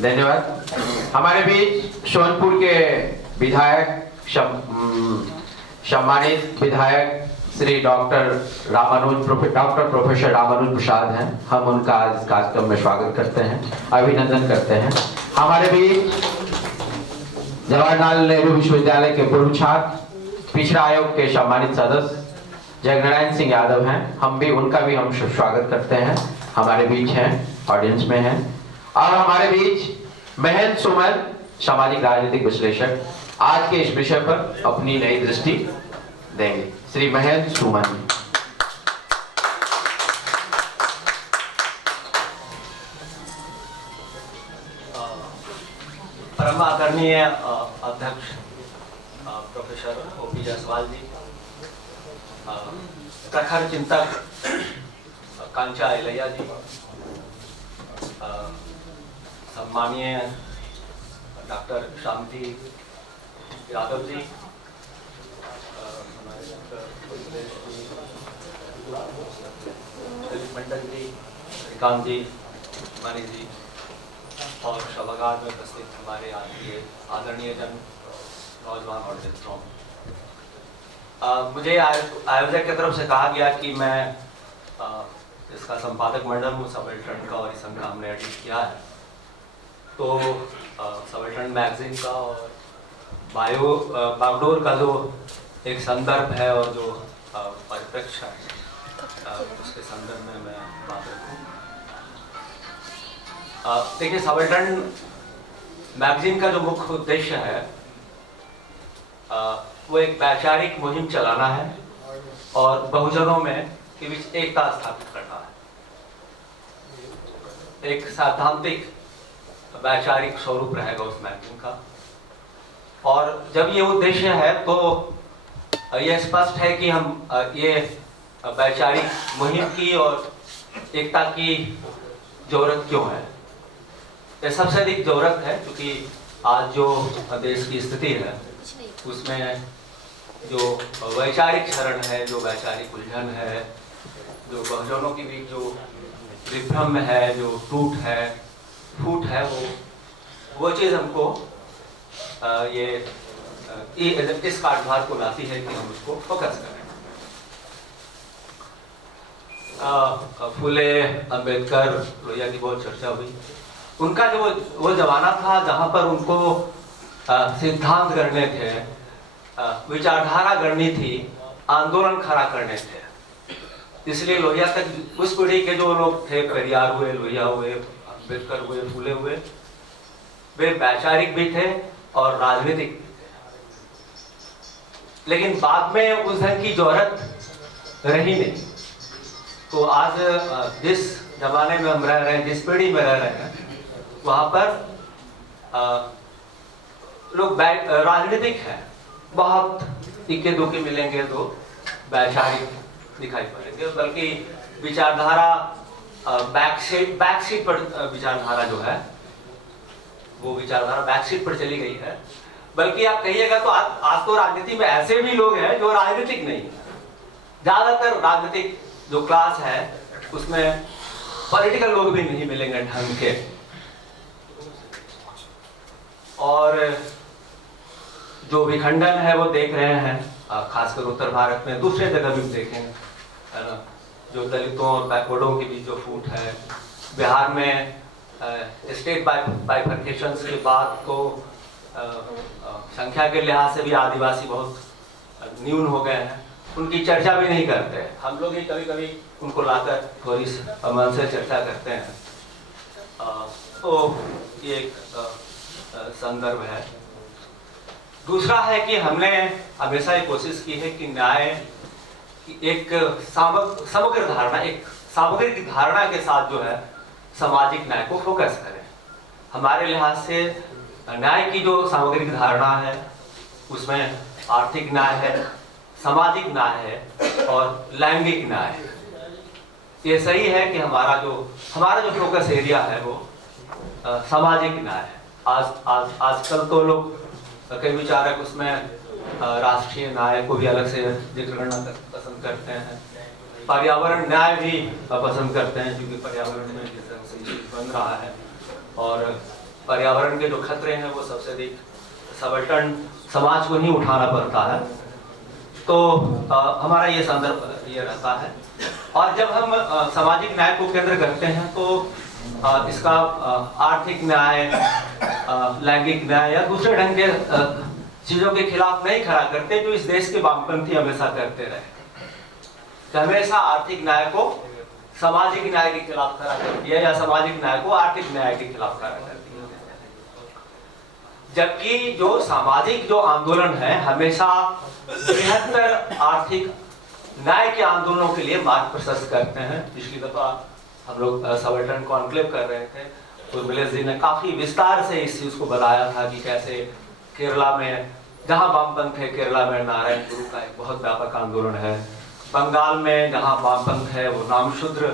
धन्यवाद। हमारे बीच सोनपुर के विधायक सम्मानित विधायक श्री डॉक्टर प्रोफेसर रामानुज प्रसाद हैं। हम उनका आज कार्यक्रम में स्वागत करते हैं, अभिनंदन करते हैं। हमारे बीच जवाहरलाल नेहरू विश्वविद्यालय के पूर्व छात्र, पिछड़ा आयोग के सम्मानित सदस्य जगनारायण सिंह यादव हैं। उनका भी हम स्वागत करते हैं, हमारे बीच हैं, ऑडियंस में हैं। और हमारे बीच महेंद्र सुमन, सामाजिक राजनीतिक विश्लेषक, आज के इस विषय पर अपनी नई दृष्टि देंगे। श्री महेंद्र सुमन। परम आदरणीय अध्यक्ष प्रोफेसर ओपी जायसवाल जी, प्रखर चिंतक कांचा इलैया जी, सम्मानीय डॉक्टर शांति यादव जी, मंडल जी, श्रीकांत जी, मणि जी और सभागार में उपस्थित हमारे आदरणीय जन, नौजवान ऑडियंसों, मुझे आयोजक की तरफ से कहा गया कि मैं इसका संपादक मंडल हूँ सबल्टन का, और इस संघ हमने एडिट किया है। तो सबल्टन मैगजीन का और बागडोर का जो एक संदर्भ है और जो परिप्रेक्ष्य है, उसके संदर्भ में मैं बात रखूँ। देखिए, सबल्टन मैगजीन का जो मुख्य उद्देश्य है वो एक वैचारिक मुहिम चलाना है और बहुजनों में के बीच एकता स्थापित करना है। एक सैद्धांतिक वैचारिक स्वरूप रहेगा उस मैगजीन का। और जब ये उद्देश्य है तो यह स्पष्ट है कि हम ये वैचारिक मुहिम की और एकता की जरूरत क्यों है। ये सबसे अधिक जरूरत है क्योंकि आज जो देश की स्थिति है उसमें जो वैचारिक क्षरण है, जो वैचारिक उलझन है, जो बहुजनों के बीच जो विभ्रम है, जो टूट है, फूट है, वो चीज़ हमको इस कार्यभार को लाती है कि हम उसको फोकस करें। फुले, अंबेडकर, लोहिया की बहुत चर्चा हुई। उनका जो वो जमाना था जहाँ पर उनको सिद्धांत गढ़ने थे, विचारधारा गढ़नी थी, आंदोलन खड़ा करने थे। इसलिए लोहिया तक उस पीढ़ी के जो लोग थे, पेरियार हुए, लोहिया हुए, अंबेडकर हुए, फुले हुए, वे वैचारिक भी थे और राजनीतिक भी थे। लेकिन बाद में उस ढंग की जरूरत रही नहीं। तो आज जिस जमाने में हम रह रहे हैं, जिस पीढ़ी में रह रहे हैं, वहां पर लोग राजनीतिक है, बहुत इक्के दुक्के मिलेंगे तो वैचारिक दिखाई पड़ेंगे, बल्कि विचारधारा बैकसीट पर विचारधारा जो है वो विचारधारा बैकसीट पर चली गई है। बल्कि आप कहिएगा तो आज तो राजनीति में ऐसे भी लोग हैं जो राजनीतिक नहीं, ज्यादातर राजनीतिक जो क्लास है उसमें पॉलिटिकल लोग भी नहीं मिलेंगे ढंग के। और जो विखंडन है वो देख रहे हैं, खासकर उत्तर भारत में, दूसरे जगह भी देखेंगे, है ना, जो दलितों और बैकवर्डों के बीच जो फूट है। बिहार में स्टेट बाइफर्केशन के बाद तो संख्या के लिहाज से भी आदिवासी बहुत न्यून हो गए हैं, उनकी चर्चा भी नहीं करते। हम लोग ही कभी कभी उनको लाकर थोड़ी मन से चर्चा करते हैं। तो ये एक संदर्भ है। दूसरा है कि हमने हमेशा ये कोशिश की है कि न्याय एक समग्र धारणा, एक सामग्रिक धारणा के साथ जो है सामाजिक न्याय को फोकस करें। हमारे लिहाज से न्याय की जो सामग्रिक धारणा है उसमें आर्थिक न्याय है, सामाजिक न्याय है और लैंगिक न्याय है। ये सही है कि हमारा जो फोकस एरिया है वो सामाजिक न्याय है। आजकल तो लोग कई विचारक उसमें राष्ट्रीय न्याय को भी अलग से जिक्र करना पसंद करते हैं, पर्यावरण न्याय भी पसंद करते हैं, क्योंकि पर्यावरण में जिस तरह से बन रहा है और पर्यावरण के जो खतरे हैं वो सबसे अधिक सबाल्टर्न समाज को ही उठाना पड़ता है। तो हमारा ये संदर्भ ये रहता है। और जब हम सामाजिक न्याय को केंद्र करते हैं तो इसका आर्थिक न्याय, लैंगिक न्याय या दूसरे ढंग के चीजों के खिलाफ नहीं खड़ा करते, जो इस देश के वामपंथी हमेशा करते रहे, कि हमेशा आर्थिक न्याय को सामाजिक न्याय के खिलाफ खड़ा कर दिया या सामाजिक न्याय को आर्थिक न्याय के खिलाफ खड़ा कर दिया। जबकि जो सामाजिक जो आंदोलन है हमेशा बृहत्तर आर्थिक न्याय के आंदोलनों के लिए मार्ग प्रशस्त करते हैं। पिछली दफा हम लोग सबाल्टर्न कॉन्क्लेव कर रहे थे तो मिलेश जी ने काफी विस्तार से इस चीज को बताया था कि कैसे केरला में, जहां वामपंथ है, केरला में नारायण गुरु का एक बहुत व्यापक आंदोलन है, बंगाल में जहां वामपंथ है वो नामशूद्र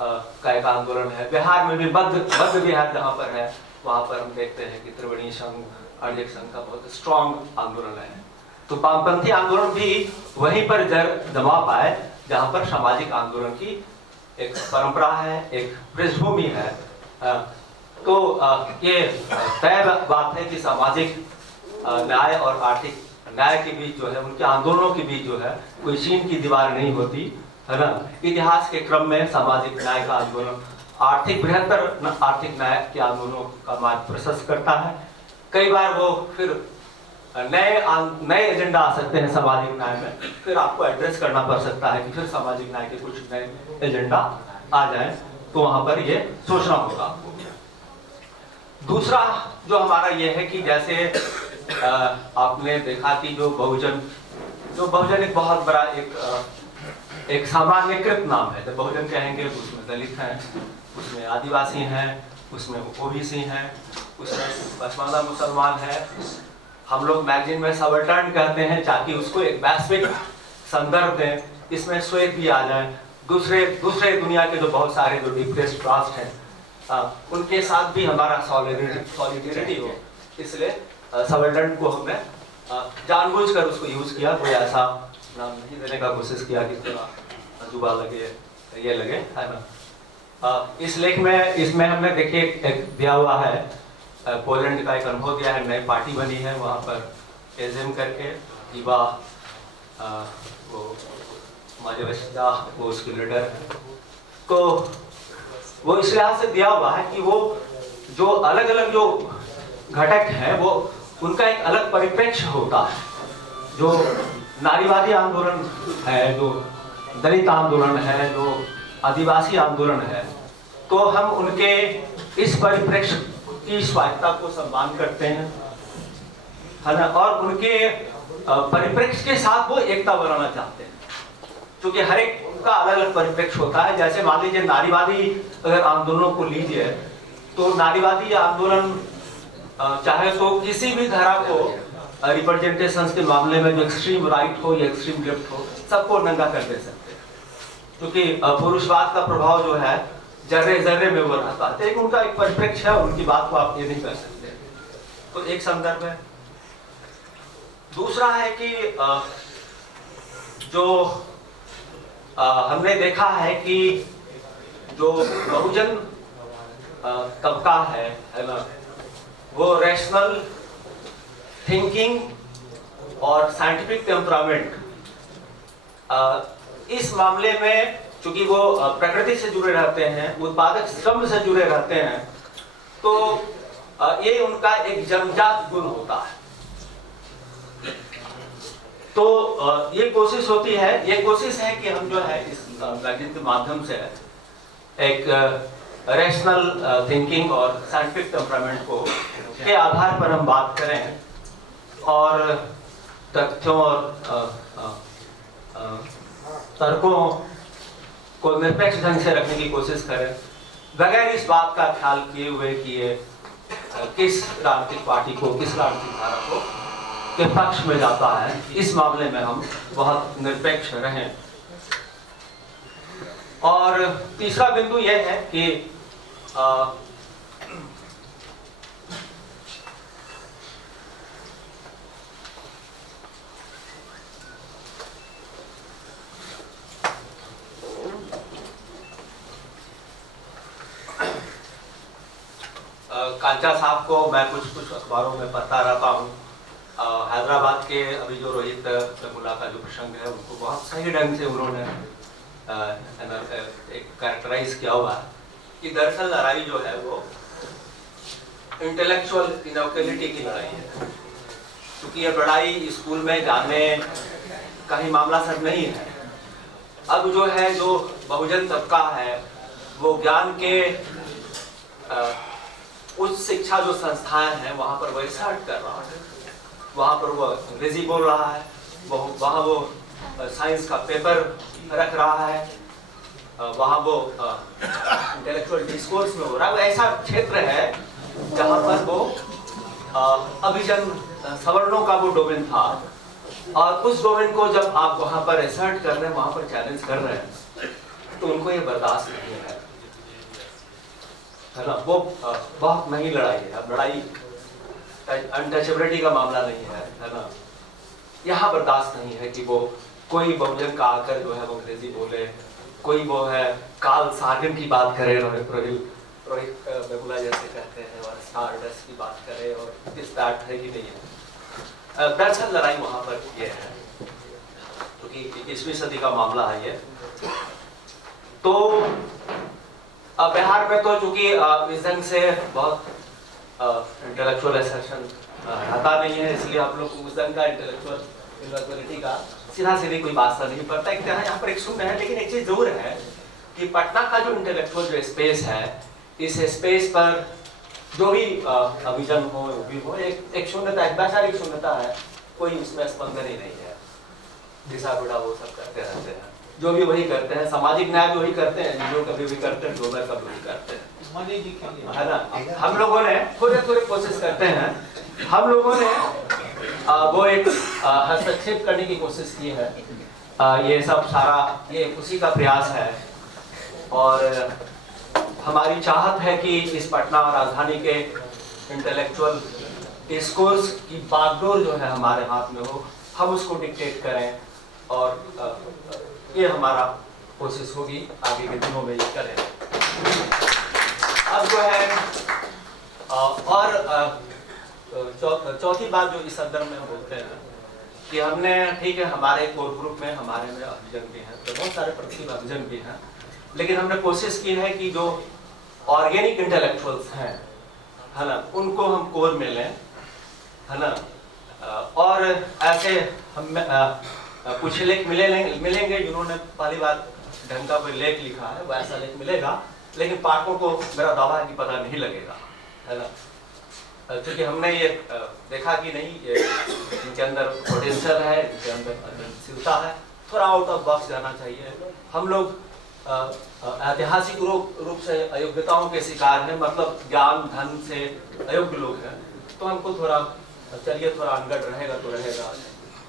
का एक आंदोलन है, बिहार में भी बद्ध बिहार जहां पर है वहां पर हम देखते हैं कि त्रिवेणी संघ, अर्जक संघ का बहुत स्ट्रॉन्ग आंदोलन है। तो वामपंथी आंदोलन भी वहीं पर जमा पाए जहां पर सामाजिक आंदोलन की एक परंपरा है, एक पृष्ठभूमि है। तो ये तय बात है कि सामाजिक न्याय और आर्थिक न्याय के बीच जो है, उनके आंदोलनों के बीच जो है कोई चीन की दीवार नहीं होती, है ना। इतिहास के क्रम में सामाजिक न्याय का आंदोलन बृहत्तर आर्थिक न्याय के आंदोलनों का मार्ग प्रशस्त करता है। कई बार वो फिर नए एजेंडा आ सकते हैं सामाजिक न्याय में, फिर आपको एड्रेस करना पड़ सकता है कि फिर सामाजिक न्याय के कुछ नए एजेंडा आ जाए, तो वहां पर ये सोचना होगा आपको। दूसरा जो हमारा ये है कि जैसे आपने देखा कि जो बहुजन एक बहुत बड़ा एक सामान्यकृत नाम है। जब बहुजन कहेंगे उसमें दलित हैं, उसमें आदिवासी हैं, उसमें ओबीसी हैं, उसमें पश्माना मुसलमान है। हम लोग मैगजीन में सबाल्टर्न कहते हैं ताकि उसको एक वैश्विक संदर्भ दें, इसमें श्वेत भी आ जाए, दूसरे दुनिया के जो बहुत सारे जो डिप्रेस्ड कास्ट हैं उनके साथ भी हमारा सॉलिडेरिटी हो। इसलिए सबाल्टर्न को हमने जानबूझकर उसको यूज किया, कोई ऐसा नाम नहीं देने का कोशिश किया कि थोड़ा अजूबा लगे, ये लगे, है ना। इस लेख में इसमें हमने देखिए एक दिया हुआ है, पोलैंड का एक अनुभव दिया है, नई पार्टी बनी है वहाँ पर एजेम करके, इवा वो माजेवस्ता वो उसके लीडर को वो इस लिहाज से दिया हुआ है कि वो जो अलग अलग जो घटक हैं वो उनका एक अलग परिप्रेक्ष्य होता है। जो नारीवादी आंदोलन है, जो दलित आंदोलन है, जो आदिवासी आंदोलन है, तो हम उनके इस परिप्रेक्ष्य की स्वायत्ता को सम्मान करते हैं, है ना, और उनके परिप्रेक्ष्य के साथ वो एकता बनाना चाहते हैं, क्योंकि हर एक का अलग अलग परिप्रेक्ष्य होता है। जैसे मान लीजिए नारीवादी अगर आंदोलनों को लीजिए तो नारीवादी आंदोलन चाहे तो किसी भी धारा को रिप्रेजेंटेशन के मामले में जो एक्सट्रीम राइट हो या एक्सट्रीम लेफ्ट हो, सबको नंगा कर दे सकते हैं, क्योंकि पुरुषवाद का प्रभाव जो है जर्रे जर्रे में वो रहता है। एक उनका एक परिप्रेक्ष्य है, उनकी बात को आप ये नहीं कर सकते। तो एक संदर्भ है। दूसरा है कि जो हमने देखा है कि जो बहुजन तबका है ना, वो रैशनल थिंकिंग और साइंटिफिक टेम्परामेंट, इस मामले में चूंकि वो प्रकृति से जुड़े रहते हैं, उत्पादक श्रम से जुड़े रहते हैं, तो ये उनका एक जन्मजात गुण होता है। तो ये कोशिश होती है, ये कोशिश है कि हम जो है इस मैगजीन के माध्यम से एक रैशनल थिंकिंग और साइंटिफिक टेम्परामेंट को के आधार पर हम बात करें और तथ्यों और तर्कों को निरपेक्ष ढंग से रखने की कोशिश करें, बगैर इस बात का ख्याल किए हुए कि ये किस राजनीतिक पार्टी को, किस राजनीतिक धारा को के पक्ष में जाता है। इस मामले में हम बहुत निरपेक्ष रहें। और तीसरा बिंदु यह है कि कांचा साहब को मैं कुछ अखबारों में पढ़ता रहता हूँ। हैदराबाद के अभी जो रोहित वेमुला का जो प्रसंग है उनको बहुत सही ढंग से उन्होंने एक कैरेक्टराइज किया हुआ है कि दरअसल लड़ाई जो है वो इंटेलेक्चुअल इनोक्युलिटी की लड़ाई है, क्योंकि ये लड़ाई स्कूल में जाने का ही मामला सब नहीं है। अब जो है जो बहुजन तबका है वो ज्ञान के उच्च शिक्षा जो संस्थान है वहाँ पर वो रिसर्च कर रहा है, वहाँ पर वो अंग्रेजी बोल रहा है, वहाँ वो साइंस का पेपर रख रहा है, वहाँ वो इंटेलेक्चुअल डिस्कोर्स में हो रहा है। वो ऐसा क्षेत्र है जहाँ पर वो अभिजन सवर्णों का वो डोमेन था, और उस डोमेन को जब आप वहाँ पर रिसर्च कर रहे हैं, वहाँ पर चैलेंज कर रहे हैं, तो उनको ये बर्दाश्त नहीं है ना। वो बहुत महंगी लड़ाई है। अब लड़ाई अनटचेबिलिटी का मामला नहीं है ना। यहाँ बर्दाश्त नहीं है कि वो कोई बहुजन का आकर जो है वो अंग्रेजी बोले, कोई वो है कार्ल सागन की बात करे, रोहित वेमुला जैसे कहते हैं, और स्टारडस्ट की बात करे, और इस दैट है कि नहीं है। दरअसल लड़ाई वहाँ पर ये है, क्योंकि 21वीं सदी का मामला है ये। तो बिहार में तो चूंकि इस ढंग से बहुत इंटेलेक्चुअल एसेशन रहता नहीं है, इसलिए आप लोग उस ढंग का इंटेलेक्चुअल इनोक्युलिटी का सीधा सीधी कोई बात नहीं पड़ता। एक तरह यहाँ पर एक शून्य है, लेकिन एक चीज जरूर है कि पटना का जो इंटेलेक्चुअल जो स्पेस है, इस स्पेस पर जो भी अभिजन हो भी हो, एक शून्यता, एक वैचारिक शून्यता है, कोई उसमें स्पंदन ही नहीं है। दिशा बुढ़ा वो सब करते रहते हैं, जो भी वही करते हैं, सामाजिक न्याय भी वही करते हैं, जो कभी भी करते हैं, डोनर कभी भी करते हैं, है ना। हम लोगों ने थोड़े कोशिश करते हैं, हम लोगों ने वो एक हस्तक्षेप करने की कोशिश की है। ये सब सारा ये उसी का प्रयास है, और हमारी चाहत है कि इस पटना और राजधानी के इंटेलेक्चुअल डिस्कोर्स की बागडोर जो है हमारे हाथ में हो, हम उसको डिक्टेट करें, और ये हमारा कोशिश होगी आगे के दिनों में ये करें। अब जो है और चौथी बात जो इस संदर्भ में हम बोलते हैं कि हमने, ठीक है, हमारे कोर ग्रुप में हमारे में अभिजन भी हैं, तो बहुत सारे प्रतिष्ठित अभिजन भी हैं, लेकिन हमने कोशिश की है कि जो ऑर्गेनिक इंटेलेक्चुअल्स हैं, है ना, उनको हम कोर में लें, है ना। और ऐसे हम कुछ लेख मिलेंगे जिन्होंने पहली बार ढंग का कोई लेख लिखा है, वो ऐसा लेख मिलेगा, लेकिन पाठकों को मेरा दावा है कि पता नहीं लगेगा, है ना, क्योंकि हमने ये देखा कि नहीं, ये इनके अंदर पोटेंशियल है, इनके अंदर अध्ययनशीलता है, थोड़ा आउट ऑफ बॉक्स जाना चाहिए। हम लोग ऐतिहासिक रूप से अयोग्यताओं के शिकार हैं, मतलब ज्ञान धन से अयोग्य लोग हैं, तो हमको थोड़ा चलिए, थोड़ा अनगढ़ रहेगा तो रहेगा,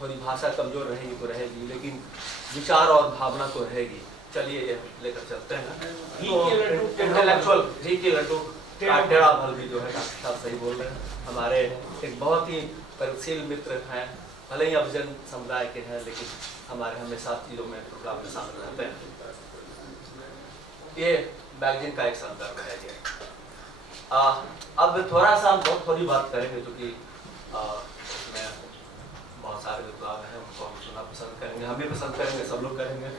थोड़ी भाषा कमजोर रहेगी तो रहेगी, लेकिन विचार और भावना तो रहेगी। चलिए ये लेकर चलते हैं। इंटेलेक्चुअल टेढ़ा भल भी जो है डॉक्टर साहब सही बोल रहे हैं, हमारे एक बहुत ही परिशील मित्र हैं, भले ही अभिजन समुदाय के हैं, लेकिन हमारे हमेशा चीजों में प्रोग्राम में शामिल रहते हैं। ये मैगजीन का एक संदर्भ है ये। अब थोड़ा सा हम बहुत थोड़ी बात करेंगे, क्योंकि मैं बहुत सारे विद्वान हैं, उनको हम सुनना पसंद करेंगे, हम भी पसंद करेंगे, सब लोग करेंगे।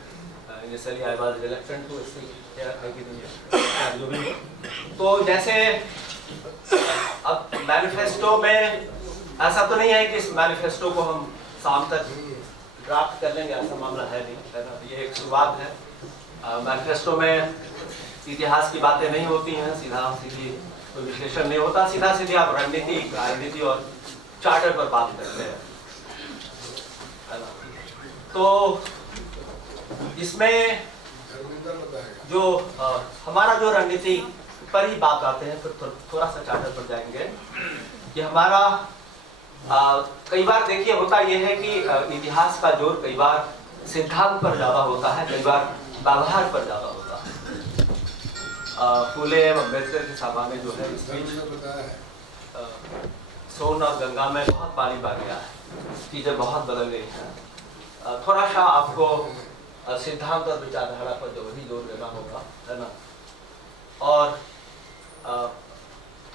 Initially I was reluctant to इससे क्या है कि नहीं जो भी। तो जैसे अब मैनिफेस्टो में ऐसा तो नहीं है कि इस मैनिफेस्टो को हम शाम तक ड्राफ्ट कर लेंगे, ऐसा मामला है नहीं, है ना। ये एक शुरुआत है। मैनिफेस्टो में इतिहास की बातें नहीं होती हैं, सीधा सीधी कोई विश्लेषण नहीं होता, सीधा सीधी आप रणनीति, राजनीति और चार्टर पर बात करते हैं, है ना। तो इसमें जो हमारा जो रणनीति पर ही बात आते हैं, फिर थोड़ा सा चार्टर पर जाएंगे कि हमारा कई बार देखिए होता यह है कि इतिहास का जोर कई बार सिद्धांत पर ज्यादा होता है, कई बार व्यवहार पर ज्यादा होता है। फूले एवं अम्बेडकर के सामान्य जो है इस बीच सोन और गंगा में बहुत पानी भर गया है, चीज़ें बहुत बदल गई हैं। थोड़ा सा आपको सिद्धांत और विचारधारा पर जो भी जोर देना होगा, है ना। और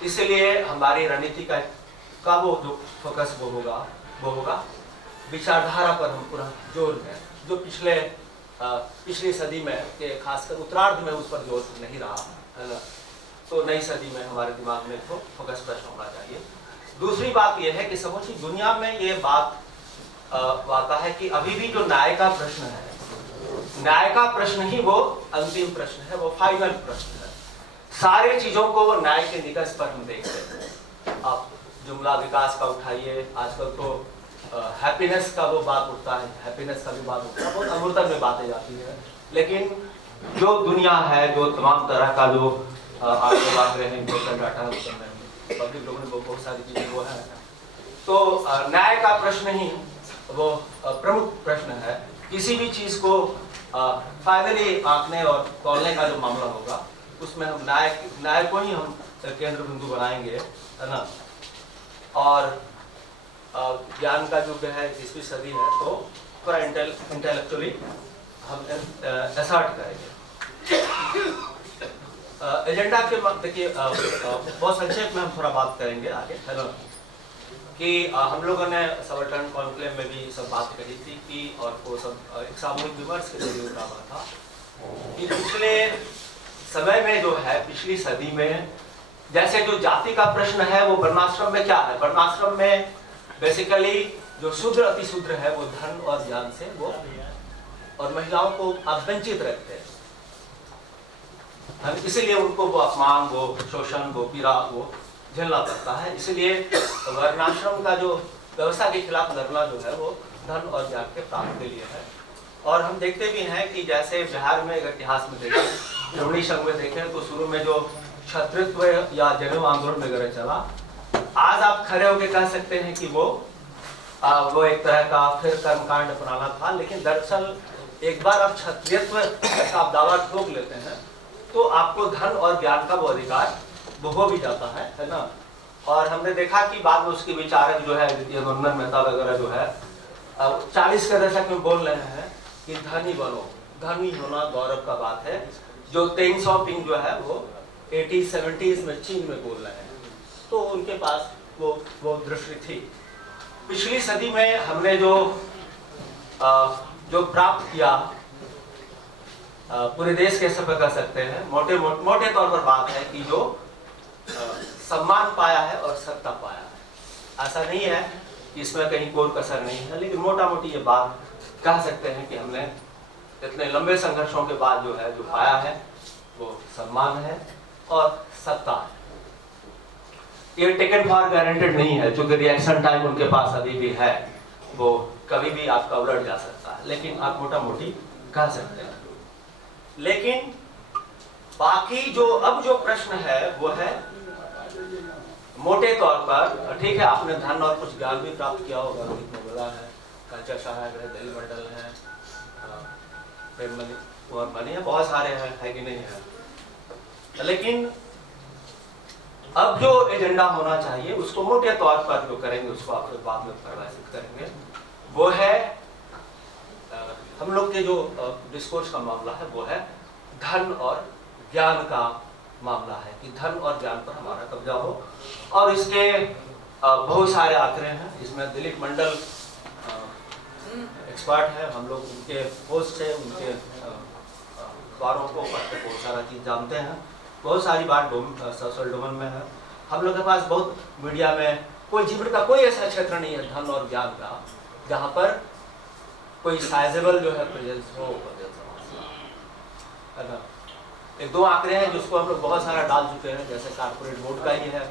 इसलिए हमारी रणनीति का वो जो फोकस वो होगा विचारधारा पर हम पूरा जोर दें, जो पिछली सदी में के खासकर उत्तरार्ध में उस पर जोर नहीं रहा, है ना। तो नई सदी में हमारे दिमाग में तो फोकस प्रश्न होना चाहिए। दूसरी बात यह है कि समूची दुनिया में ये बात आता है कि अभी भी जो न्याय का प्रश्न है, न्याय का प्रश्न ही वो अंतिम प्रश्न है, वो फाइनल प्रश्न है। सारी चीजों को वो न्याय के निकष पर हम देखते हैं। आप जुमला विकास का उठाइए, आजकल तो हैप्पीनेस का वो बात उठता है, हैप्पीनेस का भी बात उठता है, बहुत अमूर्तक में बातें जाती है। लेकिन जो दुनिया है, जो तमाम तरह का जो आप लोग बात रहे हैं, इम्पोर्टेंट डाटा पब्लिक लोगों ने बहुत सारी चीजें वो है, तो न्याय का प्रश्न ही वो प्रमुख प्रश्न है। किसी भी चीज को फाइनली आंकने और तोलने का जो मामला होगा, उसमें हम न्याय को ही हम केंद्र बिंदु बनाएंगे, है ना। और ज्ञान का युग है, 20वीं सदी है, तो थोड़ा इंटेलेक्चुअली हम एसर्ट करेंगे। एजेंडा के देखिए बहुत संक्षेप में हम थोड़ा बात करेंगे आगे, है ना, कि हम लोगों ने सबाल्टर्न कॉन्क्लेव में भी सब बात कही थी कि, और वो सब एक सामूहिक विमर्श के जरिए उठा हुआ था कि पिछले समय में जो है, पिछली सदी में जैसे जो जाति का प्रश्न है, वो वर्णाश्रम में क्या है, वर्णाश्रम में बेसिकली जो शूद्र अतिशूद्र है वो धन और ज्ञान से वो, और महिलाओं को आप वंचित रखते हैं, इसलिए उनको वो अपमान, वो शोषण, वो पीड़ा वो झेलना पड़ता है। इसलिए वर्णाश्रम का जो व्यवस्था के खिलाफ लड़ना जो है वो धन और ज्ञान के प्राप्त के लिए है। और हम देखते भी हैं कि जैसे बिहार में अगर इतिहास में देखें, द्रविड़ संघ में देखें, तो शुरू में जो क्षत्रित्व या जनेऊ आंदोलन वगैरह चला, आज आप खड़े होकर कह सकते हैं कि वो एक तरह का फिर कर्मकांड अपनाना था। लेकिन दरअसल एक बार आप क्षत्रियत्व का आप दावा ठोक लेते हैं तो आपको धन और ज्ञान का वो अधिकार वो हो भी जाता है ना। और हमने देखा कि बाद में उसके विचारक जो है द्वितीय नंदन मेहता वगैरह जो है 40 के दशक में बोल रहे हैं कि धनी बनो, धनी होना गौरव का बात है। जो तेन शॉपिंग जो है वो 80s 70s में चीन में बोल रहे हैं, तो उनके पास वो दृष्टि थी। पिछली सदी में हमने जो प्राप्त किया पूरे देश के सब कह सकते हैं, मोटे तौर पर बात है कि जो सम्मान पाया है और सत्ता पाया है। ऐसा नहीं है कि इसमें कहीं कोई कसर नहीं है, लेकिन मोटा मोटी ये बात कह सकते हैं कि हमने इतने लंबे संघर्षों के बाद जो है जो पाया है वो सम्मान है और सत्ता है। ये टेकन फॉर गारंटेड नहीं है, चूंकि रिएक्शन टाइम उनके पास अभी भी है, वो कभी भी आपका उलट जा सकता है, लेकिन आप मोटा मोटी कह सकते हैं। लेकिन बाकी जो प्रश्न है वो है मोटे तौर पर, ठीक है आपने धन और कुछ ज्ञान भी प्राप्त किया होगा, रोहित ने बोला है, कांचा सहायक है, दिल्ली मंडल है, और बने हैं, बहुत सारे हैं, है कि नहीं है। लेकिन अब जो एजेंडा होना चाहिए उसको मोटे तौर पर जो करेंगे, उसको आप लोग बाद में परिभाषित करेंगे, वो है हम लोग के जो डिस्कोर्स का मामला है वो है धन और ज्ञान का मामला है, कि धन और ज्ञान पर हमारा कब्जा हो। और इसके बहुत सारे आंकड़े हैं, इसमें दिलीप मंडल एक्सपर्ट है, हम लोग उनके पोस्ट से उनके अखबारों को पढ़ते बहुत सारा चीज़ जानते हैं, बहुत सारी बात सोशल डोमेन में है। हम लोग के पास बहुत मीडिया में कोई जीवन का कोई ऐसा क्षेत्र नहीं है धन और ज्ञान का जहाँ पर कोई साइजेबल जो है प्रेजेंस हो, है ना। एक दो आंकड़े हैं जिसको हम लोग बहुत सारा डाल चुके हैं, जैसे कारपोरेट बोर्ड का ही है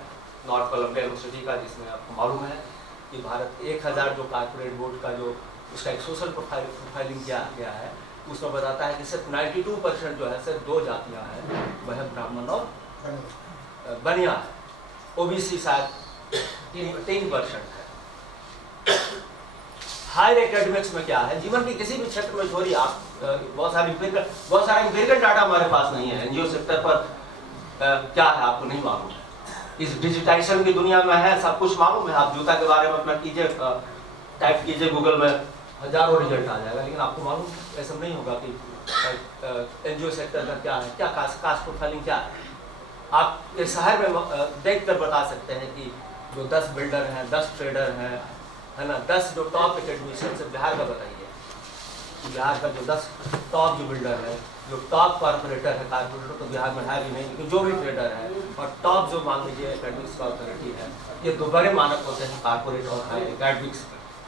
नॉर्थ कोलंबिया यूनिवर्सिटी का, जिसमें आपको मालूम है कि भारत 1000 जो कारपोरेट बोर्ड का जो उसका एक सोशल प्रोफाइलिंग किया गया है, उसमें बताता है कि सिर्फ 92% जो है सिर्फ 2 जातियां हैं, वह ब्राह्मण और बनिया है। ओबीसी शायद 3% है। हायर एकेडमिक्स में क्या है, जीवन के किसी भी क्षेत्र में छोड़िए आप, बहुत सारा इंपेरिकल डाटा हमारे पास नहीं है। एनजीओ सेक्टर पर क्या है आपको नहीं मालूम है। इस डिजिटाइजेशन की दुनिया में है, सब कुछ मालूम है। आप जूता के बारे में अपना कीजिए, टाइप कीजिए गूगल में, हजारों रिजल्ट आ जाएगा, लेकिन आपको मालूम ऐसा नहीं होगा कि एनजीओ सेक्टर का क्या है, क्या कास्ट प्रोफाइलिंग क्या है। आप इस शहर में देख कर बता सकते हैं कि जो 10 बिल्डर हैं, 10 ट्रेडर हैं, है ना, 10 जो टॉप एकेडमिशियन से बिहार का बताइए, बिहार का जो 10 टॉप जो बिल्डर है, जो टॉप कॉर्पोरेटर है, कॉर्पोरेटर तो बिहार में है भी नहीं, लेकिन जो भी ट्रेडर है और टॉप जो मान लीजिए एकेडमिक्स अथॉरिटी है, ये दो बड़े मानक होते हैं कॉर्पोरेट और एकेडमिक्स।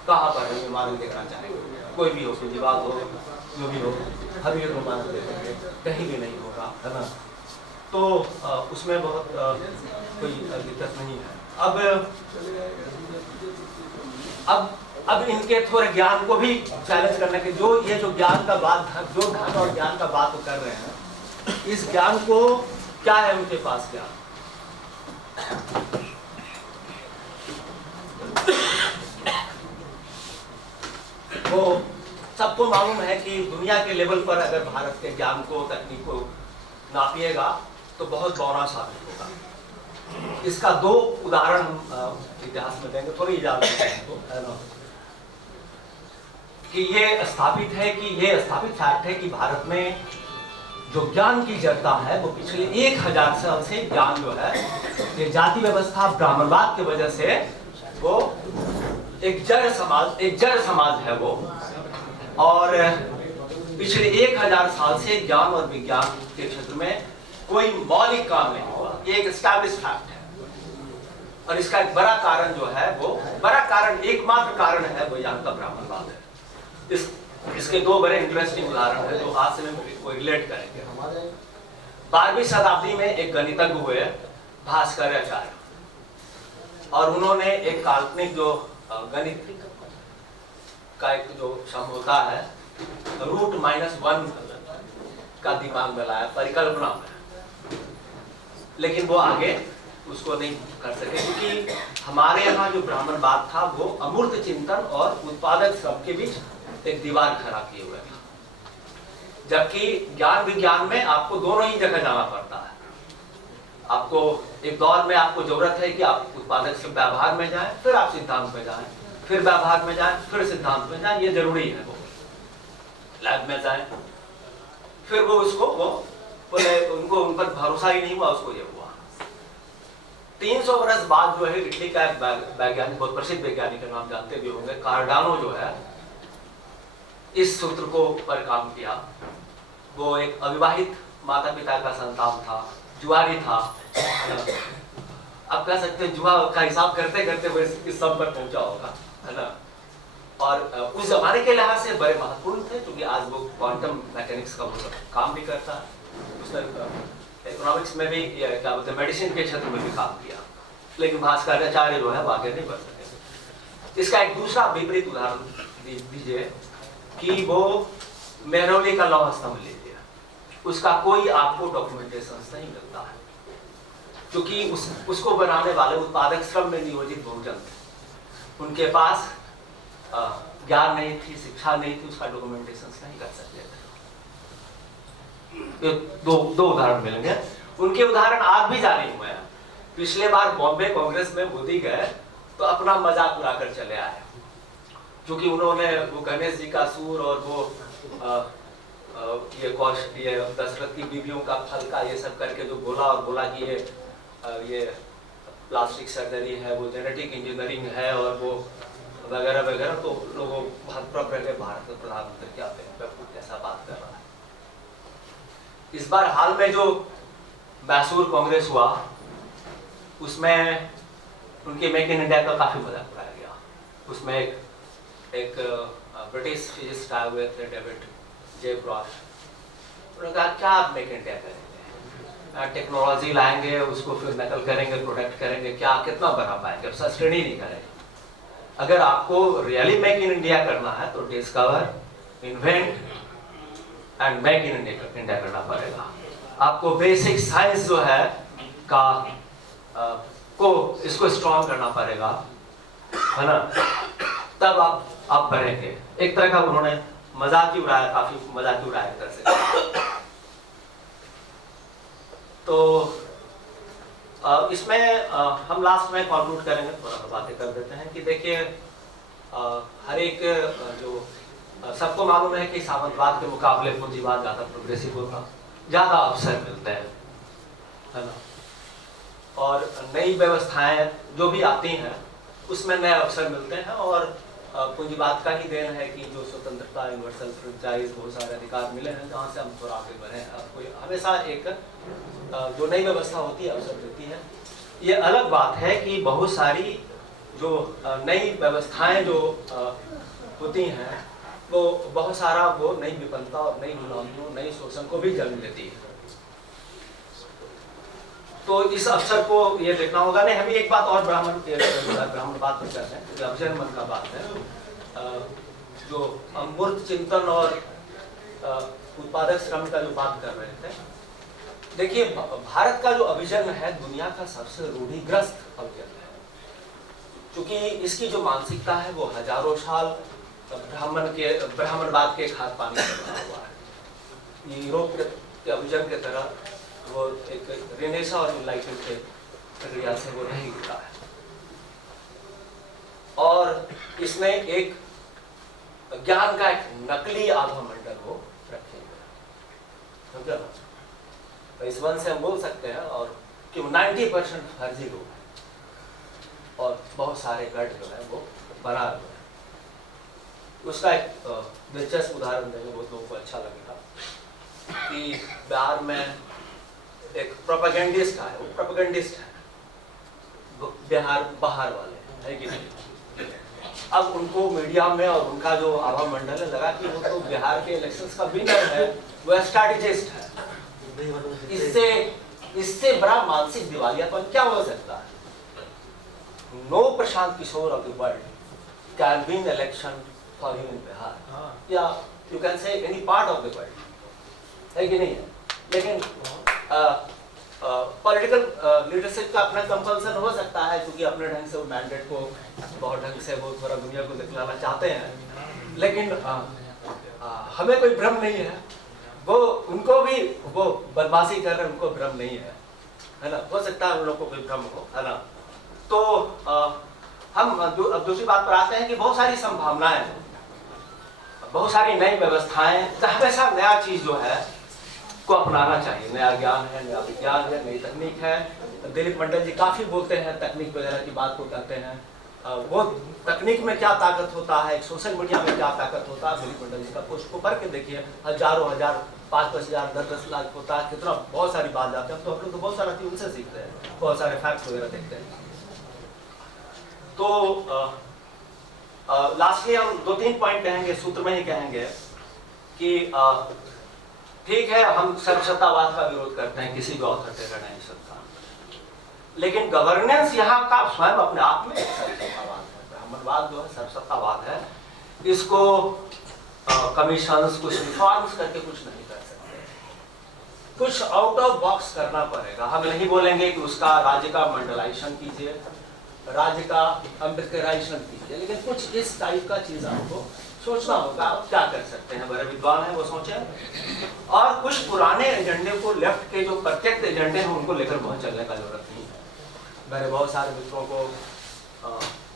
कहाँ पर है ये मानक देखना चाहेंगे, कोई भी हो, पूंजीवाद हो, जो भी हो, हर एक को मानक देखेंगे, कहीं भी नहीं होगा, है ना। तो उसमें बहुत कोई दिक्कत नहीं है। अब इनके थोड़े ज्ञान को भी चैलेंज करने के, जो ये जो ज्ञान का बात, जो धन और ज्ञान का बात कर रहे हैं, इस ज्ञान को क्या है उनके पास ज्ञान। वो सबको मालूम है कि दुनिया के लेवल पर अगर भारत के ज्ञान को, तकनीक को नापिएगा तो बहुत बौना साबित होगा। इसका 2 उदाहरण इतिहास में देंगे, थोड़ी इजाजत है ना, कि ये स्थापित फैक्ट है कि भारत में जो ज्ञान की जड़ता है वो पिछले 1000 साल से ज्ञान जो है, ये जाति व्यवस्था ब्राह्मणवाद की वजह से वो एक जड़ समाज है वो, और पिछले 1000 साल से ज्ञान और विज्ञान के क्षेत्र में कोई मौलिक काम नहीं हुआ। ये एक एस्टैब्लिश फैक्ट है, और इसका एक बड़ा कारण जो है, वो बड़ा कारण, एकमात्र कारण है वो यहाँ का ब्राह्मणवाद है। इसके 2 बड़े इंटरेस्टिंग उदाहरण है जो आज से हम रिलेट करेंगे। 12वीं शताब्दी में एक गणितज्ञ हुए भास्कराचार्य, और उन्होंने एक काल्पनिक जो गणित का एक जो सम होता है √-1 का दिमाग में लाया परिकल्पना में, लेकिन वो आगे उसको नहीं कर सके, क्योंकि हमारे यहाँ जो ब्राह्मणवाद था वो अमूर्त चिंतन और उत्पादक श्रम के बीच एक दीवार खड़ा किए हुए था। जबकि ज्ञान विज्ञान में आपको दोनों ही जगह जाना पड़ता है। आपको एक दौर में आपको जरूरत है कि आप उत्पादक से व्यवहार में जाएं, फिर आप सिद्धांत में जाएं, फिर व्यवहार में जाएं, फिर सिद्धांत में जाएं, ये जरूरी है। वो लैब में जाएं, फिर वो उसको बोले, उनको उन पर भरोसा ही नहीं हुआ, उसको ये हुआ। 300 वर्ष बाद जो है, इटली का एक वैज्ञानिक, बहुत प्रसिद्ध वैज्ञानिक का नाम जानते भी होंगे, कार्डानो जो है, इस सूत्र को पर काम किया। वो एक अविवाहित माता पिता का संतान था, जुआरी था। आप कह सकते हैं जुआ का हिसाब करते करते वो इस सब पर पहुंचा होगा, है ना। और उस जमाने के लिहाज से बड़े महत्वपूर्ण थे, क्योंकि आज वो क्वांटम मैकेनिक्स का वो सब काम भी करता है। उसने इकोनॉमिक्स में भी, क्या बोलते हैं, मेडिसिन के क्षेत्र में भी काम किया, लेकिन भास्कराचार्य जो है वो आगे नहीं बढ़ सके। इसका एक दूसरा विपरीत उदाहरण दीजिए कि वो मेहरौली का लौह स्तंभ लीजिए, उसका कोई आपको डॉक्यूमेंटेशन नहीं मिलता है, क्योंकि उसको बनाने वाले उत्पादक श्रम में नियोजित बहुजन थे। उनके पास ज्ञान नहीं थी, शिक्षा नहीं थी, उसका डॉक्यूमेंटेशन नहीं कर सकते थे। ये दो उदाहरण मिलेंगे। उनके उदाहरण आज भी जारी हुए हैं। पिछले बार बॉम्बे कांग्रेस में मोदी गए तो अपना मजाक उड़ाकर चले आए, क्योंकि उन्होंने वो गणेश जी का सूर और वो ये दशरथ की बीवियों का फल का ये सब करके जो बोला कि ये प्लास्टिक सर्जरी है, वो जेनेटिक इंजीनियरिंग है, और वो वगैरह वगैरह। तो लोगों भारत के प्रधानमंत्री क्या ऐसा बात कर रहा है। इस बार हाल में जो मैसूर कांग्रेस हुआ, उसमें उनके मेक इन इंडिया का काफी मजाक उड़ाया गया। उसमें एक ब्रिटिश फिजिस्ट आए हुए थे, डेविड जे ब्रॉश। उन्होंने कहा क्या आप मेक इन इंडिया करेंगे, टेक्नोलॉजी लाएंगे, उसको फिर नकल करेंगे, प्रोडक्ट करेंगे, क्या कितना बना पाएंगे, सस्टेन ही नहीं करेंगे। अगर आपको रियली मेक इन इंडिया करना है तो discover, invent and make in India करना पड़ेगा। आपको बेसिक साइंस जो है को इसको स्ट्रॉन्ग करना पड़ेगा, है ना, तब आप बढ़ेंगे। एक तरह का उन्होंने मजाक ही उड़ाया, काफी मजाक ही उड़ाया कर सकते। तो इसमें हम लास्ट में कंक्लूड करेंगे, थोड़ा बातें कर देते हैं कि देखिए हर एक जो सबको मालूम है कि सामंतवाद के मुकाबले पूंजीवाद ज़्यादा प्रोग्रेसिव होता, ज़्यादा अवसर मिलते हैं, है ना। और नई व्यवस्थाएं जो भी आती हैं उसमें नए अवसर मिलते हैं, और पूंजीवाद का ही देन है कि जो स्वतंत्रता, यूनिवर्सल फ्रेंचाइज, बहुत सारे अधिकार मिले हैं जहाँ से हम थोड़ा आगे बढ़े हैं। अब कोई हमेशा एक जो नई व्यवस्था होती है अवसर देती है। ये अलग बात है कि बहुत सारी जो नई व्यवस्थाएं जो होती हैं वो बहुत सारा वो नई विपन्नता और नई गुलामियों, नई शोषण को भी जन्म देती है। तो इस अवसर को ये देखना होगा। नहीं, हम एक बात और ब्राह्मण बात पर करते हैं, क्योंकि अभिजन मन का बात है, जो अमूर्त चिंतन और उत्पादक श्रम का जो बात कर रहे थे। देखिए भारत का जो अभिजन है दुनिया का सबसे रूढ़िग्रस्त अभिजन है, क्योंकि इसकी जो मानसिकता है वो हजारों साल ब्राह्मणवाद के खाद पानी में बना हुआ है। यूरोप के अभिजन के तरह वो एक रेनेसा और इनलाइटन के प्रक्रिया से वो नहीं गिरा है, और इसने एक ज्ञान का एक नकली आभा मंडल वो रखे हुए, समझा ना। तो इस वन से हम बोल सकते हैं और कि 90% फर्जी लोग हैं और बहुत सारे गढ़ जो है वो बना हुए हैं। उसका एक दिलचस्प उदाहरण देंगे, बहुत लोगों को अच्छा लगेगा कि बिहार में एक प्रोपेगेंडिस्ट है, वो प्रोपेगेंडिस्ट है, बिहार बाहर वाले है कि नहीं। अब उनको मीडिया में और उनका जो आभा मंडल है लगा कि वो तो बिहार के इलेक्शंस का विनर है, वो स्ट्रैटेजिस्ट है। इससे बड़ा मानसिक दिवालियापन क्या हो सकता है? No Prashant Kishor of the world can win election for you in Bihar, या you can say any part of the world, है कि नहीं है। लेकिन पॉलिटिकल लीडरशिप का अपना कंपल्सन हो सकता है, क्योंकि अपने ढंग से वो मैंडेट को बहुत ढंग से वो थोड़ा दुनिया को दिखलाना चाहते हैं। लेकिन हमें कोई भ्रम नहीं है, वो उनको भी वो बदमाशी कर रहे हैं, उनको भ्रम नहीं है ना। हो सकता है उन लोगों को कोई भ्रम हो, है ना। तो हम अब दूसरी बात पर आते हैं कि बहुत सारी संभावनाएं, बहुत सारी नई व्यवस्थाएं, हमेशा नया चीज जो है को अपनाना चाहिए। नया ज्ञान है, नया विज्ञान है, नई तकनीक है। दिलीप मंडल जी काफी बोलते हैं, तकनीक वगैरह की बात को करते हैं। वो तकनीक में क्या ताकत होता है, सोशल मीडिया में क्या ताकत होता है, दिलीप मंडल जी का पोस्ट को पढ़ के देखिए। हजारों हजार, 5-5 हजार, 10-10 लाख होता है, कितना बहुत सारी बात जाते हैं। तो हम लोग तो बहुत सारा चीज उनसे सीखते हैं, बहुत सारे फैक्ट्स वगैरह देखते हैं। तो लास्टली हम 2-3 पॉइंट कहेंगे, सूत्र में ही कहेंगे कि ठीक है, हम सर्वसत्तावाद का विरोध करते हैं, किसी भी ऑथर से करना नहीं सकता, लेकिन गवर्नेंस यहाँ का स्वयं अपने आप में सर्वसत्तावाद है। ब्राह्मणवाद जो है सर्वसत्तावाद है, इसको कमीशंस, कुछ रिफॉर्म्स करके कुछ नहीं कर सकते, कुछ आउट ऑफ बॉक्स करना पड़ेगा। हम नहीं बोलेंगे कि उसका राज्य का मंडलाइजेशन कीजिए, राज्य का अम्बेडकराइजेशन कीजिए, लेकिन कुछ इस टाइप का चीज आपको सोचना होगा। आप क्या कर सकते हैं, बड़े विद्वान हैं वो सोचें। और कुछ पुराने एजेंडे को, लेफ्ट के जो प्रत्यक्ष एजेंडे हैं उनको लेकर बहुत चलने का जरूरत नहीं है। मेरे बहुत सारे मित्रों को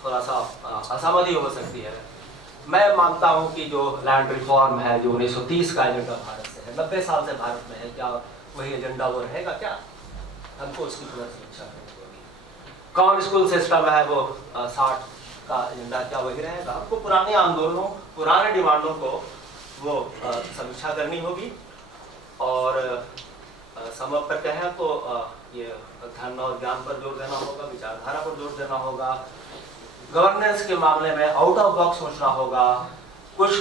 थोड़ा सा असहमति हो सकती है। मैं मानता हूं कि जो लैंड रिफॉर्म है, जो 1930 का एजेंडा भारत से है, 90 साल से भारत में है, क्या वही एजेंडा वो रहेगा? क्या हमको उसकी पुनर्समीक्षा करनी होगी। कौन स्कूल सिस्टम है वो 60 का एजेंडा, क्या वही रहेगा? हमको पुराने आंदोलनों, पुराने डिमांडों को वो समीक्षा करनी होगी। और समय पर कहें तो ये धन और ज्ञान पर जोर देना होगा, विचारधारा पर जोर देना होगा, गवर्नेंस के मामले में आउट ऑफ बॉक्स सोचना होगा। कुछ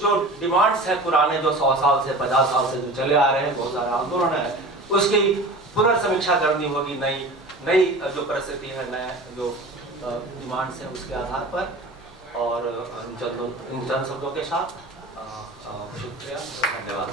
जो डिमांड्स है पुराने, जो 100 साल से 50 साल से जो चले आ रहे हैं, बहुत सारे आंदोलन है, उसकी पुनर्समीक्षा करनी होगी। नई जो परिस्थिति है, नए जो डिमांड्स है उसके आधार पर। और इन चंद शब्दों के साथ शुक्रिया, धन्यवाद।